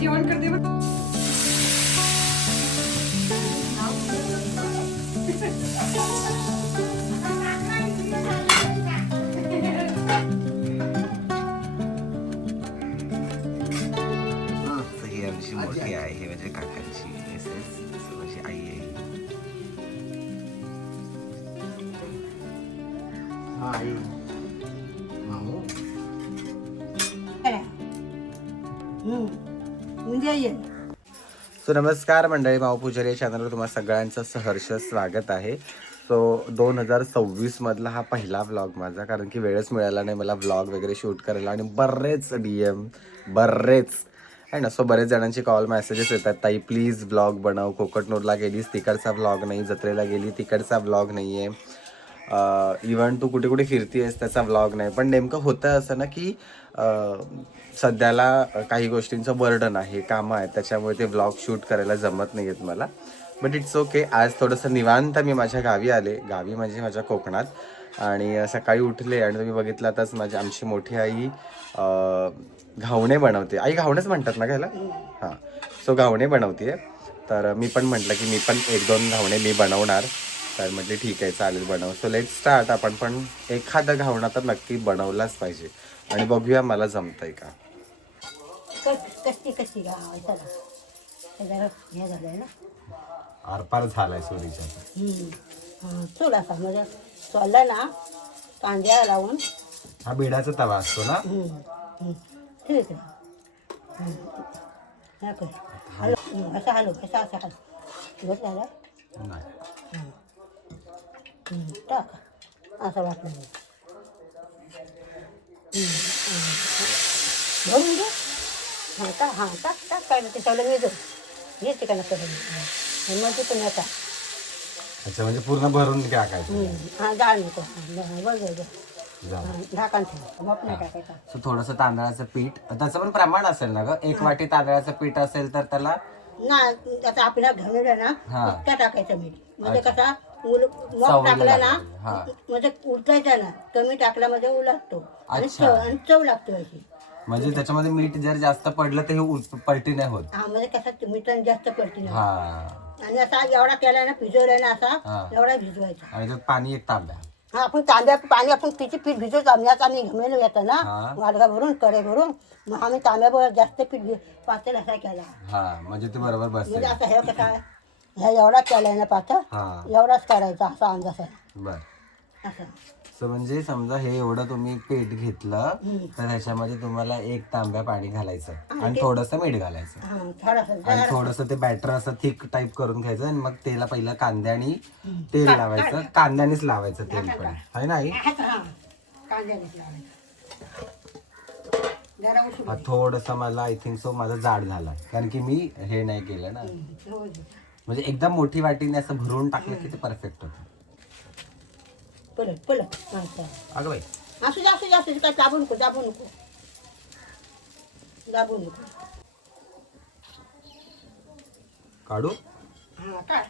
जेवण करते बघ. ही आमची मोठी आहे, ही म्हणजे काकांची मिसेस, माझी आई आहे. आई मामू सो नमस्कार मंडळी, माऊ पुजारी या चॅनलवर तुम्हा सगळ्यांचं सहर्ष स्वागत आहे. सो 2026 मधला हा पहिला व्लॉग माझा, कारण की वेळच मिळाला नाही मला व्लॉग वगैरे शूट करायला आणि बरेच DM बरेच आहे ना. सो बरेच जणांची कॉल मेसेजेस येतात, ताई प्लीज व्लॉग बनव, कोकटनूरला गेलीस तिकडचा व्लॉग नाही, जत्रेला गेली तिकडचा व्लॉग नाही आहे, इव्हन तू कुठे कुठे फिरतीयस त्याचा व्लॉग नाही. पण नेमकं होतं असं ना की सध्याला काही गोष्टींचं बर्डन आहे, कामं आहेत, त्याच्यामुळे ते व्लॉग शूट करायला जमत नाही आहेत मला. But it's okay. आज थोडंसं निवांत मी माझ्या गावी आले, गावी म्हणजे माझ्या कोकणात. आणि सकाळी उठले आणि तुम्ही बघितलं आताच आमची मोठी आई घावणे बनवते. आई घावणेच म्हणतात ना घ्यायला? हां. सो घावणे बनवते. तर मी पण म्हटलं की मी पण 1-2 घावणे मी बनवणार. तर म्हटले ठीक आहे चालेल बनव. So let start. आपण पण एखादा घावणा तर नक्की बनवलाच पाहिजे आणि बघूया मला जमतंय का. कशी गावायचा जरा हे झालंय ना, आरपार झालाय सोरीच्या. थोडासा म्हणजे चालला ना कांद्या लावून. हा बिडाचा तवा असतो ना. ठीक आहे. हॅलो असं हॅलो असं असं हॅलो बस झाला नाही. टाक असं वाटलं मी भरून घे. हां टाक काय ना ते सगळं मी देऊ हे ठिकाणं करून मग तिथून येतात. अच्छा, म्हणजे पूर्ण भरून टाकायचं. हां जाळ नको बघ ढाकण ठेव मग नाही टाकायचा. सो थोडंसं तांदळाचं पीठ, त्याचं पण प्रमाण असेल ना ग. 1 वाटी तांदळाचं पीठ असेल तर त्याला नाही आता आपल्याला घालवलं ना इतका टाकायचं मीठ. म्हणजे कसा मग टाकला ना म्हणजे उलटायचा ना, कमी टाकला म्हणजे उलटतो आणि चव लागतो अशी. म्हणजे त्याच्यामध्ये मीठ जर जास्त पडलं तर हे पलटी नाही होत. हा म्हणजे कसा मीठ जास्त पडते ना. हा. आणि असा एवढा केला ना भिजवलाय ना असा एवढा भिजवायचा. आणि त्यात पाणी 1 तांब्या. हा आपण तांब्या पाणी आपण तिची पीठ भिजवतो. आम्ही आम्ही घमेलो येतं ना वाडगा भरून कडे भरून, मग आम्ही तांब्यावर जास्त पीठ पातळ असा केला. हा म्हणजे ते बरोबर बसते. म्हणजे आता हे कसा हे एवढा केलाय ना पातळ एवढाच करायचा असा अंदाज आहे. बर. असं सो म्हणजे समजा हे एवढं तुम्ही पीठ घेतलं तर ह्याच्यामध्ये तुम्हाला 1 तांब्या पाणी घालायचं आणि थोडंसं मीठ घालायचं आणि थोडंसं ते बॅटर असं थिक टाईप करून घ्यायचं. आणि मग तेला पहिलं कांद्यानी तेल लावायचं. कांद्यानीच लावायचं तेल पण आहे ना आई. थोडंसं मला आय थिंक सो माझा जाड झाला, कारण की मी हे नाही केलं ना. म्हणजे एकदम मोठी वाटीने असं भरून टाकलं की ते परफेक्ट होतं. पलट अगं बाई असू दे काय दाबू नको काढू. काय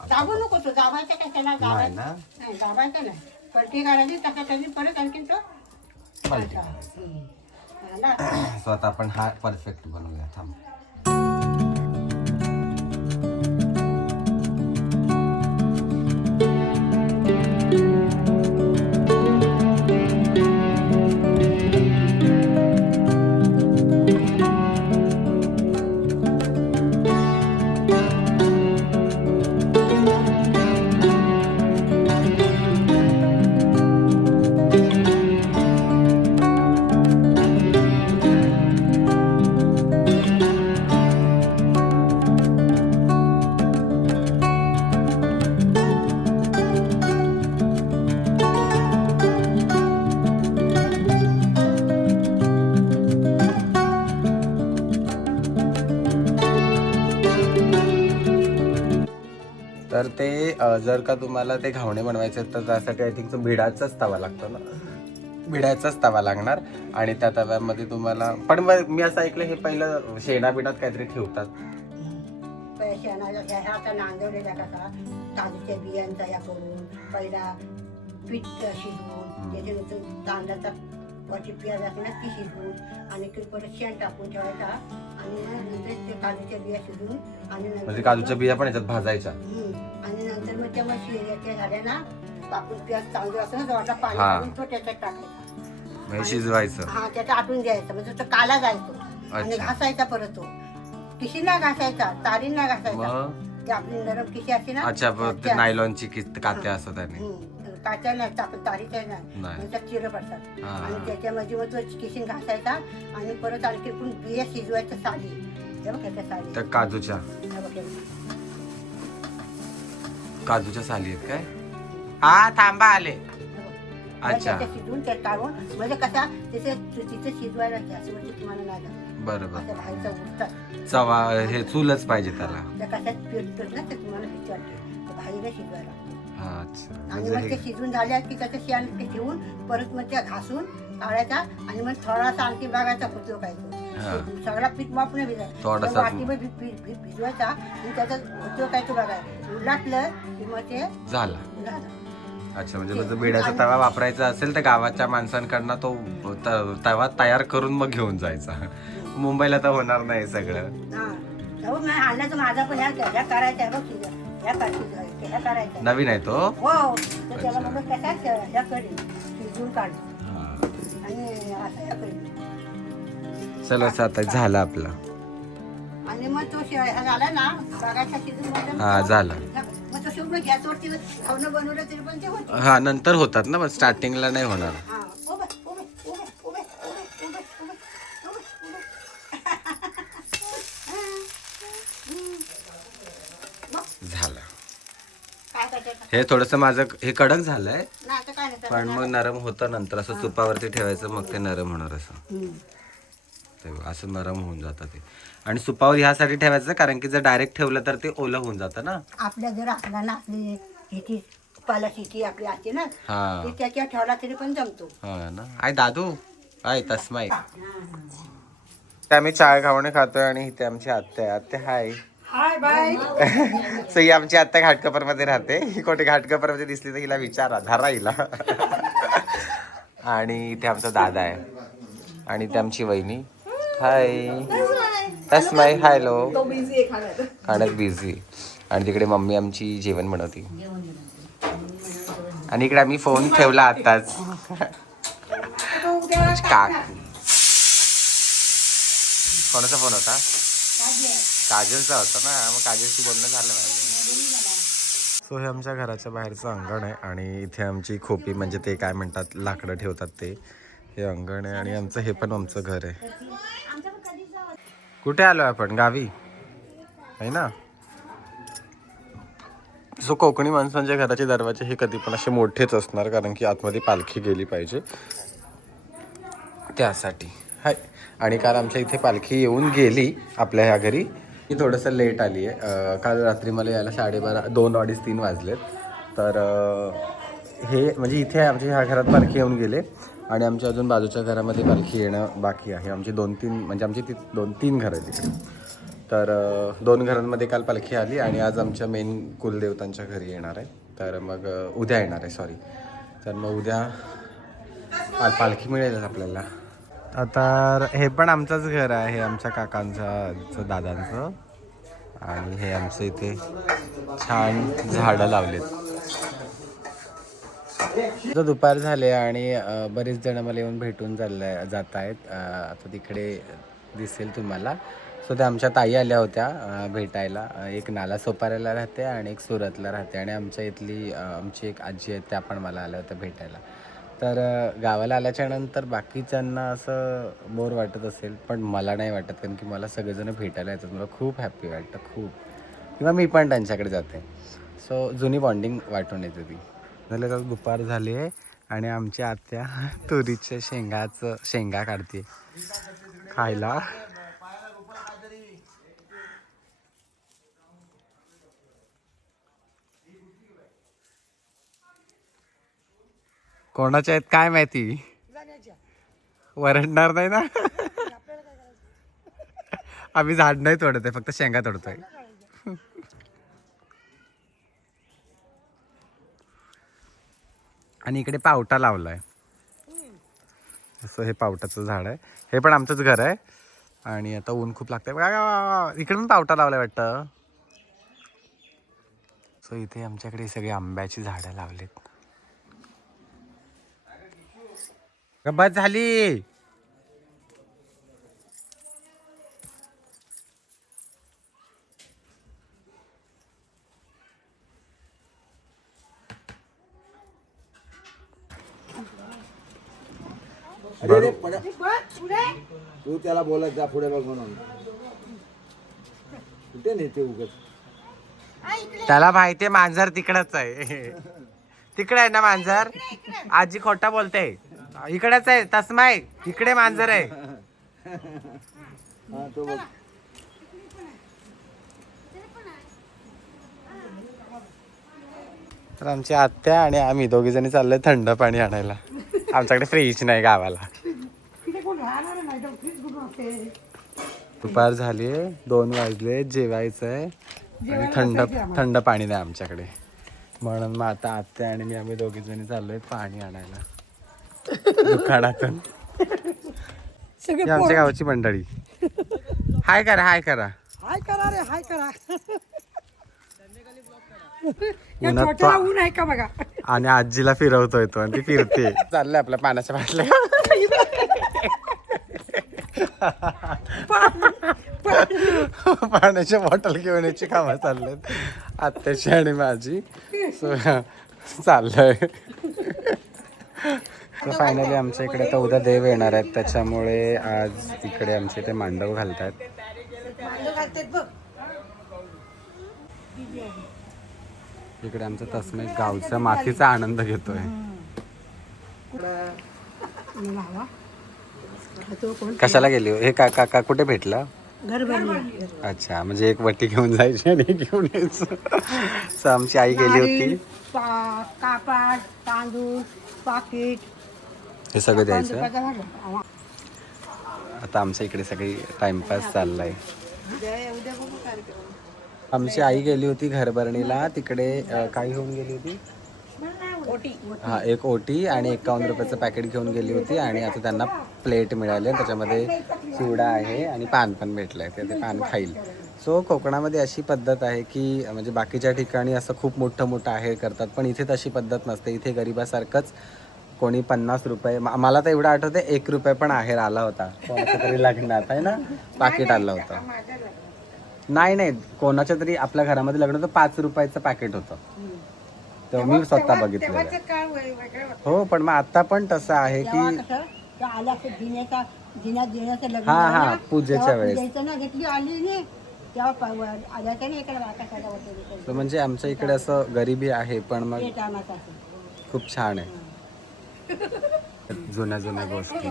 दाबू नको तो दाबायचा काय त्याला नाही ना. नाही दाबायचा नाही. पलटी काढायची तसा त्याची परत आणखी तो पलटी. सो आता आपण हा परफेक्ट बनवूया. थांब. तर ते जर का तुम्हाला ते घावणे बनवायचे तर त्यासाठी आय थिंक भिडाचाच तवा लागतो ना. भिडाचाच तवा लागणार. आणि त्या तव्यामध्ये तुम्हाला पण मी असं ऐकलं हे पहिलं शेणा बिडात काहीतरी ठेवतात. नांदवलेला कसा काजूच्या बियांचा या करून पहिला पीठ शिजवून त्याच्यानंतर तांदळाचा वरची पियाज असते ना ती शिजवून आणि परत शेण टाकून ठेवायचा आणि नंतर ते काजूच्या बिया शिजवून आणि म्हणजे काजूच्या बिया पण याच्यात भाजायच्या. आणि नंतर मग त्या याच्या झाल्या ना कापून पियाज तांदूळ असं ना जवळचा पाणी हा. घालून तो त्याच्यात टाकायचा म्हणजे शिजवायचं. हा त्याचा आटून द्यायचा म्हणजे तो काला जायचो आणि अच्छा. घासायचा परत तो किशीना घासायचा तारींना घासायचा मग ते आपली नरम किशी असते ना अच्छा ते नायलॉनची कात्या असतात त्याने. काच्या नाही आपण तारीच्या नाही नाही. म्हणजे त्यात चिरं पडतात हा. आणि त्याच्यामध्ये मग तो किशीन घासायचा आणि परत आणखी पण बिया शिजवायच्या साली हे बघ ह्याच्या साली त्या काजूच्या हे बघ, हे बघ. काजूच्या साली आहेत काय? हा थांबा आले. अच्छा. त्याच्या शिजवून ते काढून म्हणजे कसा तिथे शिजवायला गॅस म्हणजे तुम्हाला नाही लागत. बरोबर. असं बाहेरचं उडतात चवा हे चूलच पाहिजे त्याला. त्या कशात पेटतात ना ते तुम्हाला भीती वाटते ते बाहेरच शिजवायला लागतं. हा, अच्छा. आणि म्हणजे मग ते शिजून झाल्या की त्याचं शेण ते ठेवून परत मग त्या घासून काढायचा आणि मग थोडासा आणखी बघायचा होतो काय हा. तो सगळा पीठ माप नाही भिजायचा थोडासा वाटीमध्ये भिजवायचा आणि त्याचा होतो काय तो बघायचा उलटलं की मग ते झाला. झालं. अच्छा म्हणजे जर बेड्याचा तवा वापरायचा असेल तर गावाच्या माणसांकडनं तो तवा तयार करून मग घेऊन जायचा. मुंबईला तर होणार नाही सगळं. हा हो नाही आणला तर माझा पण ह्या करायचा बघ ह्या करायचा नवीन आहे तो. हो तर त्याला मग कशाच ह्या करेल शिजून काढ आणि असं ह्या करेल चलो आता झालं आपलं. आणि मग तो झाला ना बागाच्या शिजून हा झालं. मग तो शेवट गॅसवरती खावणं बनवलं तरी पण ते होतं. हा नंतर होतात ना, स्टार्टिंगला नाही होणार. हा उभे उभे उभे उभे उभे उभे उभे झालं. काय करायचं हे थोडस माझं हे कडक झालंय नाही आता काय नाही पण मग नरम होतं नंतर असं तुपावरती ठेवायचं मग ते नरम होणार असं. ते असं नरम होऊन जातं ते. आणि सुपावर ह्यासाठी ठेवायचं कारण की जर डायरेक्ट ठेवलं तर ते ओलं होऊन जातं ना. आपल्या जर आपल्याला आपली ह्याची पालाशीची आपली असते ना हा ती त्याच्यावर ठेवला तरी पण जमतो. हा ना. आय दादू आय तस्माई. आम्ही चाय खावणे खातोय आणि इथे आमची आत्या आहे. आत्या हाय. Hi bye. सो ही आमची आत्या घाटकोपर मध्ये राहते. ही कोणी घाटकोपर मध्ये दिसली तर हिला विचारा धरा हिला. आणि इथे आमचा दादा आहे आणि इथे आमची वहिनी हाय तस्माई हॅलो. खाण्यात बिझी. आणि तिकडे मम्मी आमची जेवण बनवते आणि इकडे आम्ही फोन ठेवला आताच. कोणाचा फोन होता? काजलचा होता ना. मग काजलशी बोलणं झालं माझं. सो हे आमच्या घराच्या बाहेरचं अंगण आहे आणि इथे आमची खोपी म्हणजे ते काय म्हणतात लाकडं ठेवतात ते हे अंगण आहे आणि आमचं हे पण आमचं घर आहे. कुठे आलो आपण? गावी आहे ना. सो कोकणी माणसांच्या घराचे दरवाजे हे कधी पण असे मोठेच असणार कारण की आतमध्ये पालखी गेली पाहिजे त्यासाठी. हाय. आणि काल आमच्या इथे पालखी येऊन गेली आपल्या ह्या घरी. ही थोडंसं लेट आली आहे. काल रात्री मला यायला 12:30 2:30 वाजलेत. तर हे म्हणजे इथे आमच्या ह्या घरात पालखी येऊन गेले आणि आमच्या अजून बाजूच्या घरामध्ये पालखी येणं बाकी आहे. आमची 2-3 म्हणजे आमची 2-3 घरं आहेत तिकडे. तर 2 घरांमध्ये काल पालखी आली आणि आज आमच्या मेन कुलदेवतांच्या घरी येणार आहे. तर मग उद्या येणार आहे सॉरी. तर मग उद्या पालखी मिळेल आपल्याला. आता हे पण आमचंच घर आहे आमच्या काकांचं दादांचं आणि हे आमचं इथे छान झाडं लावलेत. दुपार झाले आणि बरेच जण मला येऊन भेटून जात आहेत. आता तिकडे दिसेल तुम्हाला. सो त्या आमच्या ताई आल्या होत्या भेटायला. एक नाला सोपाऱ्याला राहते आणि एक सुरतला राहते आणि आमच्या इथली आमची एक आजी आहे त्या पण मला आल्या होत्या भेटायला. तर गावाला आल्याच्या नंतर बाकीच्यांना असं बोर वाटत असेल पण मला नाही वाटत कारण की मला सगळेजण भेटायला येतात. मला खूप हॅप्पी वाटतं खूप. किंवा मी पण त्यांच्याकडे जाते. सो जुनी बॉन्डिंग वाटून येते ती. झालं तर दुपार झाली आहे आणि आमची आत्या तुरीच्या शेंगा काढते खायला. कोणाच्या आहेत काय माहिती. वरडणार नाही ना. आम्ही झाड नाही तोडत आहे फक्त शेंगा तोडतोय. आणि इकडे पावटा लावलाय. असं हे पावटाचं झाड आहे. हे पण आमचंच घर आहे. आणि आता ऊन खूप लागतंय बघा. इकडे पण पावटा लावलाय वाटतं. सो इथे आमच्याकडे सगळी आंब्याची झाडं लावलीत. बस झाली. तू त्याला बोलत जा पुढे बघ म्हणून. कुठे नेते उगत. त्याला माहितीये मांजर तिकडच आहे. तिकडे आहे ना मांजर. आजी खोटा बोलते. इकडेच आहे तसमाय. इकडे मांजर आहे. हा तो बघ. तर आमची आत्या आणि आम्ही दोघी जणी चाललोय थंड पाणी आणायला. आमच्याकडे फ्रीज नाही गावाला. दुपार झालीये 2 वाजले. जेवायचंय आणि थंड पाणी नाही आमच्याकडे. म्हणून मग आता आत्या आणि मी आम्ही दोघी जणी चाललोय पाणी आणायला दुकानातून. ही आमच्या गावाची मंडळी. हाय करा हाय करा. हाय करा रे हाय करा. उन्हात ऊन आहे का बघा. आणि आजीला फिरवतोय तो आणि ती फिरते. चाललंय आपल्या पाण्याच्या बाटल्या. पाण्याच्या बॉटल घेऊन याची कामं चाललेत आत्याची आणि माझी. सो चाललंय. फायनली आमच्या इकडे आता उद्या देव येणार आहेत. त्याच्यामुळे आज इकडे आमच्या इथे मांडव घालतात. इकडे आमचा तसमे गावचा मातीचा आनंद घेतोय. कशाला गेली हो? हे काका कुठे भेटला? अच्छा, म्हणजे एक वटी घेऊन जायची आणि एक घेऊन यायचं. So, आमची आई गेली होती. कापड तांदूळ पाकिट हे सगळं द्यायचं. आता आमच्या इकडे सगळी टाइमपास चाललाय. आमची आई गेली होती घरभरणीला. तिकडे काय घेऊन गेली होती? हा, एक ओटी आणि 51 रुपयाचं पॅकेट घेऊन गेली होती. आणि आता त्यांना प्लेट मिळाली. त्याच्यामध्ये चिवडा आहे आणि पान पण भेटलंय. ते पान खाईल. सो कोकणामध्ये अशी पद्धत आहे की म्हणजे बाकीच्या ठिकाणी असं खूप मोठं आहे करतात, पण इथे तशी पद्धत नसते. इथे गरिबासारखंच कोणी 50 रुपये, मला तर एवढं आठवते 1 रुपये पण आहेर आला होता कोणाच्या तरी लग्नात आहे ना, पाकिट आलं होतं. नाही कोणाच्या तरी आपल्या घरामध्ये लग्न होतं 5 रुपयाचं पॅकेट होतं. तेव्हा मी स्वतः बघितलं. हो, पण मग आता पण तसं आहे की हा पूजेच्या वेळेस. म्हणजे आमच्या इकडे असं गरिबी आहे, पण मग खूप छान आहे. जुन्या गोष्टी.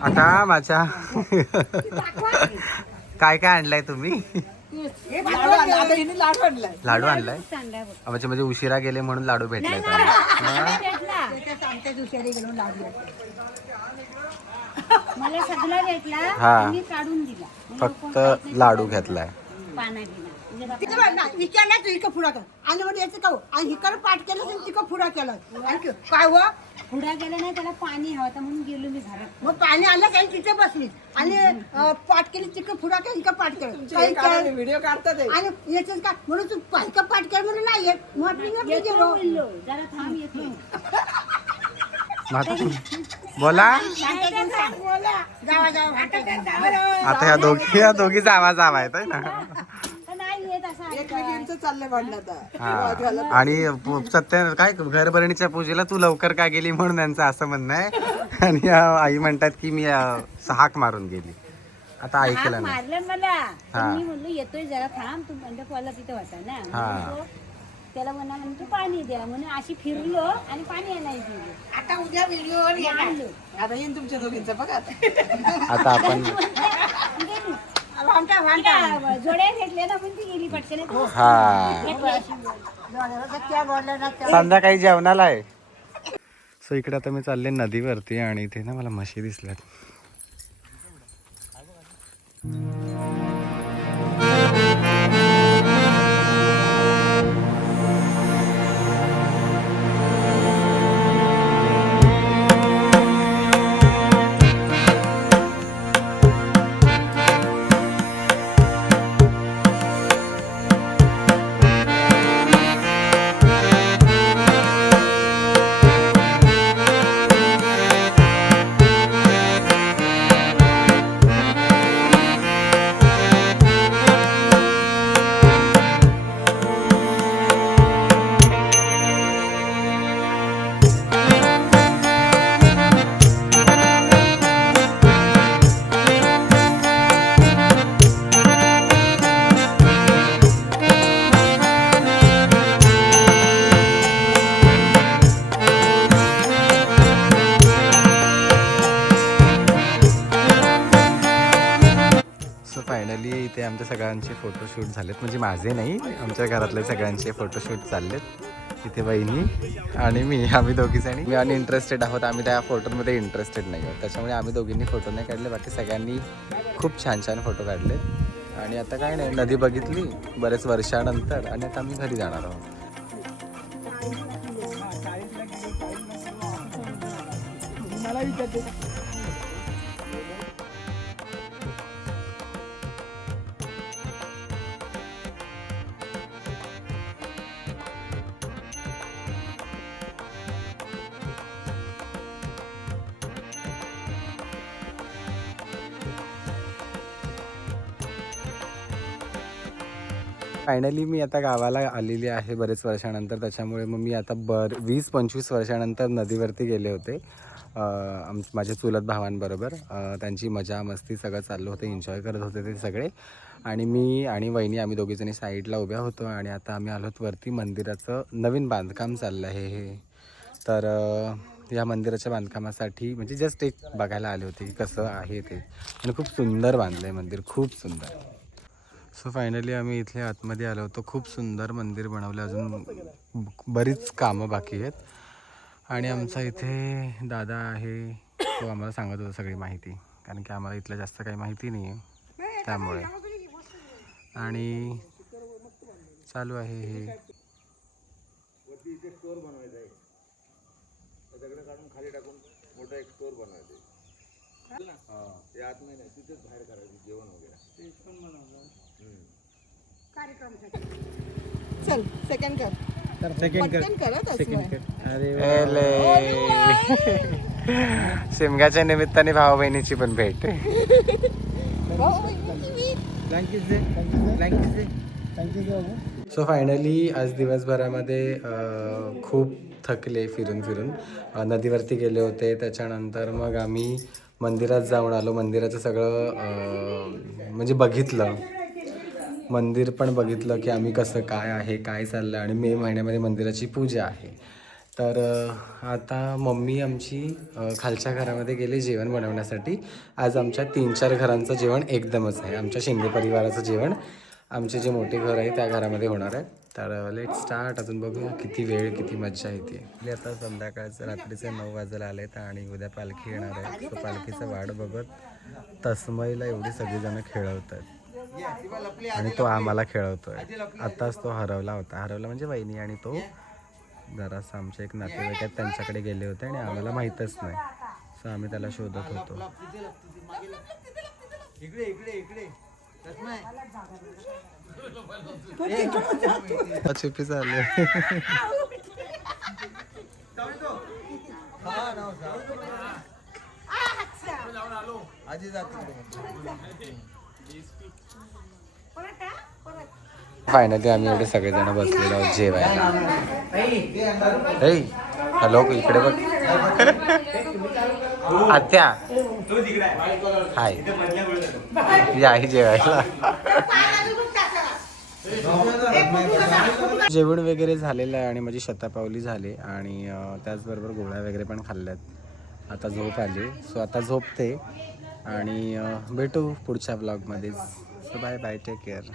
आता माझ्या काय आणलंय तुम्ही? लाडू आणलाय. म्हणजे उशिरा गेले म्हणून लाडू भेटलाय. मला सगळं भेटला. हा, मी काढून दिला. फक्त लाडू घेतलाय. विचारला तू इकडं पुढा कर आणि म्हणजे याचं का आणि इकडं पाठ केलं तिकडं पुढा केला काय हो पुढा गेला नाही, त्याला पाणी हवं होतं म्हणून गेलो मी घरात. मग पाणी आलं काही तिथे बसली आणि पाठ केली तिकडं पुढा केलं इकडं पाठ केलं व्हिडिओ काढतात आणि याच का म्हणून तू इकडं पाठ केलं म्हणून नाही येत. मग येतो बोललो, जरा थांब येतो. बोला. आता ह्या दोघी जावा आहेत ना. नाही येत असं चाललंय भांडण आता. आणि सत्य काय घरभरणीच्या पूजेला तू लवकर काय गेली म्हणून यांचं असं म्हणणं आहे. आणि आई म्हणतात की मी हाक मारून गेली. आता ऐकलं ना. मारलं मला. मी म्हणलो येतोय जरा थांब. तू मंडपवाला तिथे होता ना. त्याला म्हणा म्हणजे तू पाणी द्या म्हणून अशी फिरलो आणि पाणी आणायची. आता उद्या व्हिडिओ आता येईन तुमच्या दोघींचं बघा. आता आपण जोड्या भेटल्या ना पण ती गेली पटकन. संध्याकाळी जेवणाला आहे. सो इकडे आता मी चालले नदीवरती आणि इथे ना मला म्हशी दिसल्यात. आमच्या सगळ्यांचे फोटोशूट झालेत, म्हणजे माझे नाही, आमच्या घरातले सगळ्यांचे फोटोशूट चाललेत. इथे वहिनी आणि मी, आम्ही दोघीजणी मी अनइंटरेस्टेड आहोत, आम्ही त्या फोटोमध्ये इंटरेस्टेड नाही आहोत, त्याच्यामुळे आम्ही दोघींनी फोटो नाही काढले. बाकी सगळ्यांनी खूप छान छान फोटो काढले. आणि आता काय नाही, नदी बघितली बरेच वर्षानंतर आणि आता आम्ही घरी जाणार आहोत. फायनली मी आता गावाला आलेली आहे बरेच वर्षानंतर, त्याच्यामुळे मग मी आता 20-25 वर्षानंतर नदीवरती गेले होते माझ्या चुलत भावांबरोबर. त्यांची मजा मस्ती सगळं चाललं होतं, एन्जॉय करत होते ते सगळे. आणि मी आणि वहिनी आम्ही दोघीजणी साईडला उभ्या होतो आणि आता आम्ही आलो वरती. मंदिराचं नवीन बांधकाम चाललं आहे हे. तर या मंदिराच्या बांधकामासाठी म्हणजे जस्ट एक बघायला आले होते की कसं आहे ते, आणि खूप सुंदर बांधलं आहे मंदिर, खूप सुंदर. सो फायनली आम्ही इथल्या आतमध्ये आलो होतो. खूप सुंदर मंदिर बनवलं, अजून बरीच कामं बाकी आहेत. आणि आमचा इथे दादा आहे, तो आम्हाला सांगत होता सगळी माहिती, कारण की आम्हाला इथलं जास्त काही माहिती नाही आहे त्यामुळे. आणि चालू आहे हे स्टोर बनवायचा आहे, दगड काढून खाली टाकून मोठा एक स्टोर बनवायचा आहे. ते आत नाही, तिथेच बाहेर करायचं जेवण वगैरे. चल सेकंड कर, पटकन कर. शिमग्याच्या निमित्ताने भाऊ बहिणीची पण भेट. सो फायनली आज दिवसभरामध्ये खूप थकले फिरून फिरून. नदीवरती गेले होते, त्याच्यानंतर मग आम्ही मंदिरात जाऊन आलो. मंदिराचं सगळं म्हणजे बघितलं, मंदिर पण बघितलं की आम्ही कसं काय आहे, काय चाललं. आणि मे महिन्यामध्ये मंदिराची पूजा आहे. तर आता मम्मी आमची खालच्या घरामध्ये गेली जेवण बनवण्यासाठी. आज आमच्या 3-4 घरांचं जेवण एकदमच आहे. आमच्या शिंदे परिवाराचं जेवण आमचे जे मोठे घर आहे त्या घरामध्ये होणार आहे. तर लेट स्टार्ट. अजून बघूया किती वेळ, किती मज्जा येते. आता संध्याकाळचं रात्रीचे 9 वाजायला आलेत आणि उद्या पालखी येणार आहे. तो पालखीचं वाट बघत तस्मईला एवढी सगळीजणं खेळवतात आणि तो आम्हाला खेळवतोय. आत्ताच तो हरवला म्हणजे वहिनी आणि तो जरासं आमचे एक नातेवाईक आहेत त्यांच्याकडे गेले होते आणि आम्हाला माहीतच नाही. सो आम्ही त्याला शोधत होतो. चुपी चालू. फायनली आम्ही एवढे सगळेजण बसलेलो आहोत जेवायला. हॅलो, इकडे बघ. आत्या हाय, या जेवायला. जेवण वगैरे झालेलं आहे आणि माझी शतपावली झाली आणि त्याचबरोबर गोळ्या वगैरे पण खाल्ल्यात. आता झोप आली. सो आता झोपते आणि भेटू पुढच्या ब्लॉगमध्ये. So bye bye, take care.